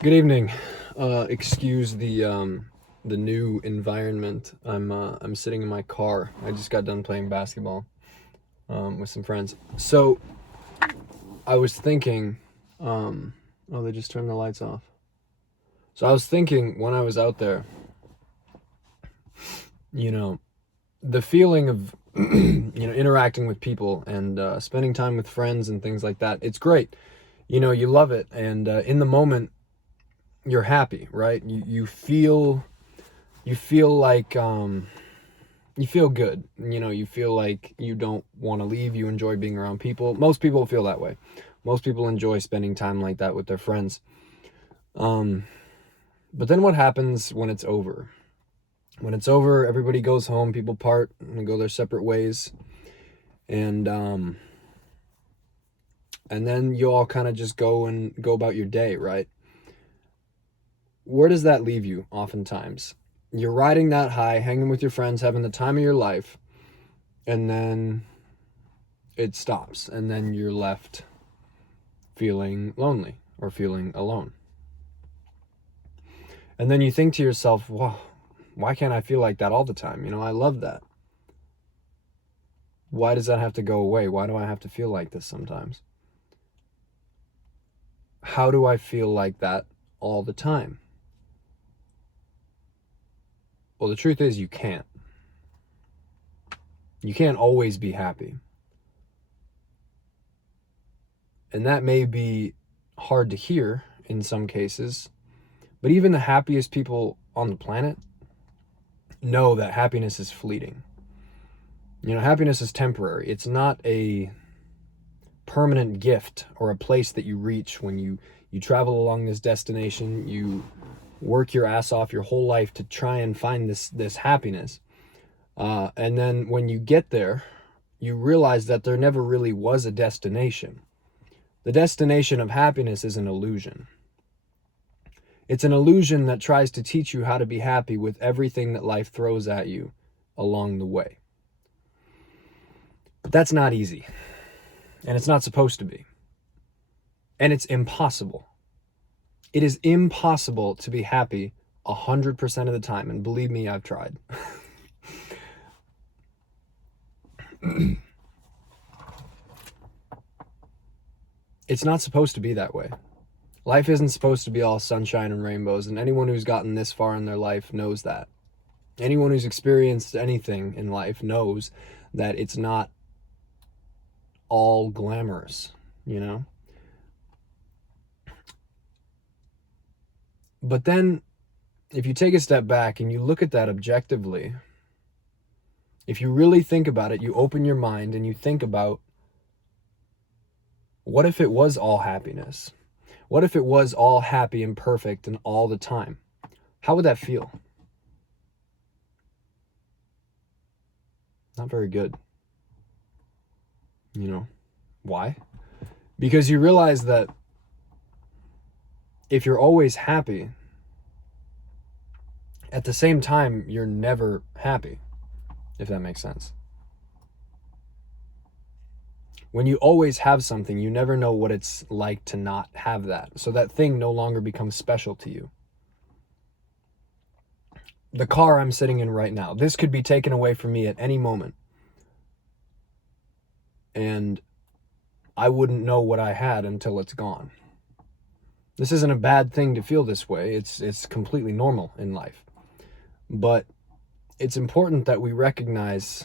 Good evening. Excuse the new environment. I'm sitting in my car. I just got done playing basketball with some friends. So I was thinking, oh, they just turned the lights off. So I was thinking when I was out there, you know, the feeling of interacting with people and spending time with friends and things like that. It's great. You love it, and in the moment you're happy, right? You feel like you feel good. You feel like you don't want to leave. You enjoy being around people. Most people feel that way. Most people enjoy spending time like that with their friends. um but then what happens when it's over? When it's over, everybody goes home, people part and go their separate ways, and then you all kind of just go about your day, right? Where does that leave you? Oftentimes you're riding that high, hanging with your friends, having the time of your life, and then it stops, and then you're left feeling lonely or feeling alone. And then you think to yourself, wow, why can't I feel like that all the time? I love that. Why does that have to go away? Why do I have to feel like this sometimes? How do I feel like that all the time? Well, the truth is, you can't. You can't always be happy. And that may be hard to hear in some cases, but even the happiest people on the planet know that happiness is fleeting. Happiness is temporary. It's not a permanent gift or a place that you reach when you travel along this destination. You work your ass off your whole life to try and find this happiness, and then when you get there, you realize that there never really was a destination. The destination of happiness is an illusion. It's an illusion that tries to teach you how to be happy with everything that life throws at you along the way. But that's not easy, and it's not supposed to be, and it's impossible. It is impossible to be happy 100% of the time, and believe me, I've tried. It's not supposed to be that way. Life isn't supposed to be all sunshine and rainbows, and anyone who's gotten this far in their life knows that. Anyone who's experienced anything in life knows that it's not all glamorous, you know? But then, if you take a step back and you look at that objectively, if you really think about it, you open your mind and you think about, what if it was all happiness? What if it was all happy and perfect and all the time? How would that feel? Not very good. Why? Because you realize that if you're always happy, at the same time, you're never happy, if that makes sense. When you always have something, you never know what it's like to not have that. So that thing no longer becomes special to you. The car I'm sitting in right now, this could be taken away from me at any moment, and I wouldn't know what I had until it's gone. This isn't a bad thing to feel this way. It's completely normal in life. But it's important that we recognize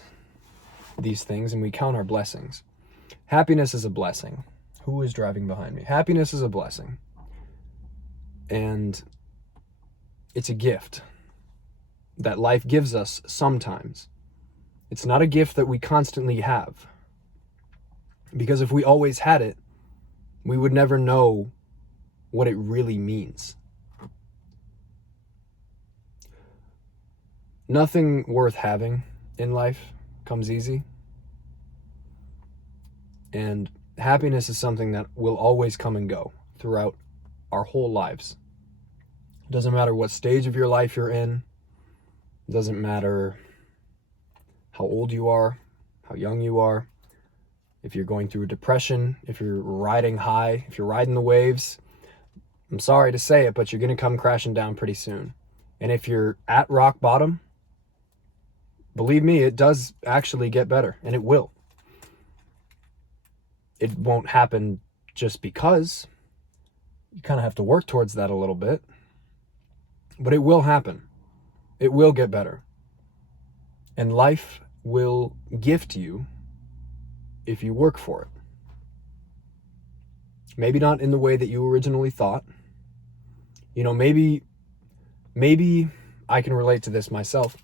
these things and we count our blessings. Happiness is a blessing. Who is driving behind me? Happiness is a blessing. And it's a gift that life gives us sometimes. It's not a gift that we constantly have. Because if we always had it, we would never know what it really means. Nothing worth having in life comes easy. And happiness is something that will always come and go throughout our whole lives. It doesn't matter what stage of your life you're in. It doesn't matter how old you are, how young you are. If you're going through a depression, if you're riding high, if you're riding the waves, I'm sorry to say it, but you're going to come crashing down pretty soon. And if you're at rock bottom, believe me, it does actually get better, and it will. It won't happen just because. You kind of have to work towards that a little bit, but it will happen. It will get better. And life will gift you if you work for it. Maybe not in the way that you originally thought. You know, maybe I can relate to this myself.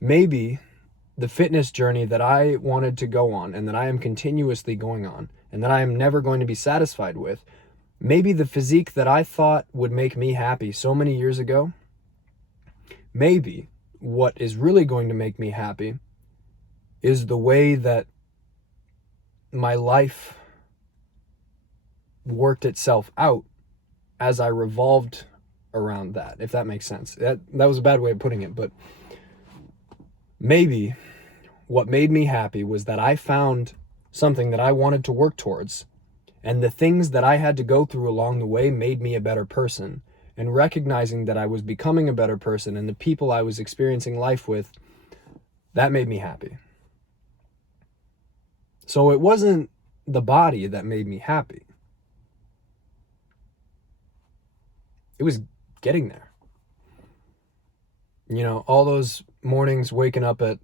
Maybe the fitness journey that I wanted to go on and that I am continuously going on and that I am never going to be satisfied with, maybe the physique that I thought would make me happy so many years ago, maybe what is really going to make me happy is the way that my life worked itself out as I revolved around that, if that makes sense. That was a bad way of putting it, but maybe what made me happy was that I found something that I wanted to work towards, and the things that I had to go through along the way made me a better person. And recognizing that I was becoming a better person and the people I was experiencing life with, that made me happy. So it wasn't the body that made me happy. It was getting there. You know, all those mornings waking up at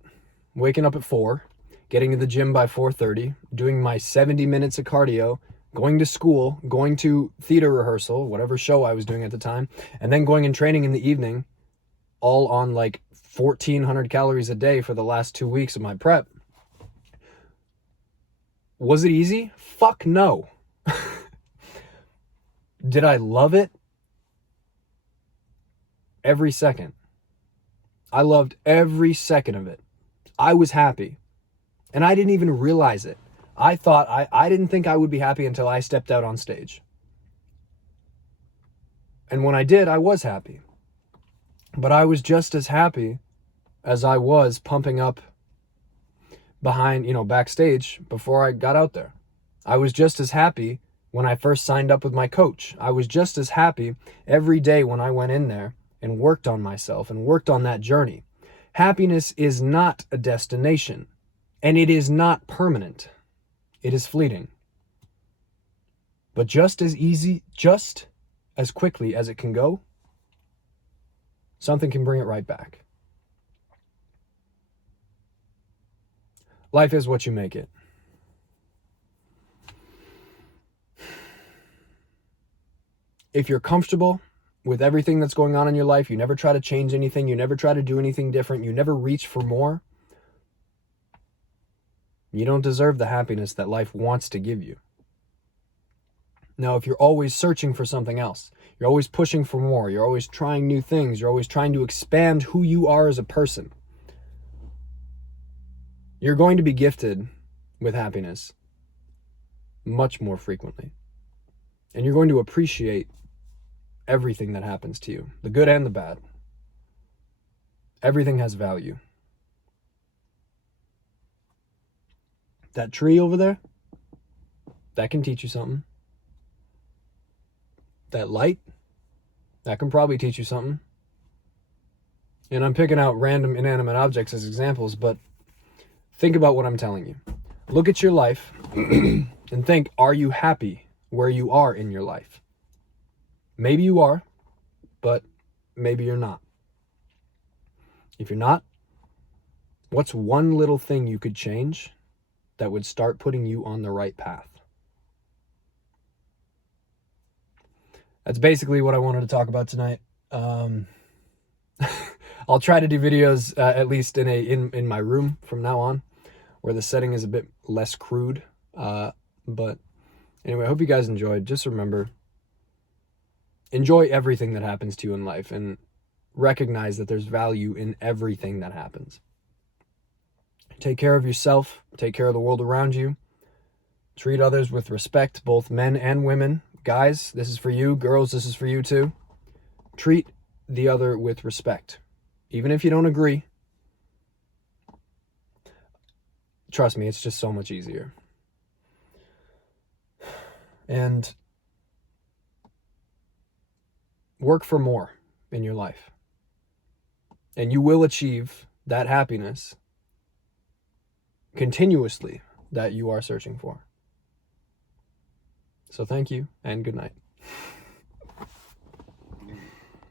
4, getting to the gym by 4:30, doing my 70 minutes of cardio, going to school, going to theater rehearsal, whatever show I was doing at the time, and then going and training in the evening, all on like 1,400 calories a day for the last 2 weeks of my prep. Was it easy? Fuck no. Did I love it? Every second. I loved every second of it. I was happy. And I didn't even realize it. I didn't think I would be happy until I stepped out on stage. And when I did, I was happy. But I was just as happy as I was pumping up behind, backstage before I got out there. I was just as happy when I first signed up with my coach. I was just as happy every day when I went in there and worked on myself and worked on that journey. Happiness is not a destination, and it is not permanent. It is fleeting. But just as easy, just as quickly as it can go, something can bring it right back. Life is what you make it. If you're comfortable with everything that's going on in your life, you never try to change anything, you never try to do anything different, you never reach for more, you don't deserve the happiness that life wants to give you. Now, if you're always searching for something else, you're always pushing for more, you're always trying new things, you're always trying to expand who you are as a person, you're going to be gifted with happiness much more frequently. And you're going to appreciate everything that happens to you, the good and the bad. Everything has value. That tree over there, that can teach you something. That light, that can probably teach you something. And I'm picking out random inanimate objects as examples, but think about what I'm telling you. Look at your life and think, are you happy where you are in your life? Maybe you are, but maybe you're not. If you're not, what's one little thing you could change that would start putting you on the right path? That's basically what I wanted to talk about tonight. I'll try to do videos at least in my room from now on, where the setting is a bit less crude. But anyway, I hope you guys enjoyed. Just remember, enjoy everything that happens to you in life and recognize that there's value in everything that happens. Take care of yourself. Take care of the world around you. Treat others with respect, both men and women. Guys, this is for you. Girls, this is for you too. Treat the other with respect. Even if you don't agree, trust me, it's just so much easier. And work for more in your life. And you will achieve that happiness continuously that you are searching for. So thank you and good night.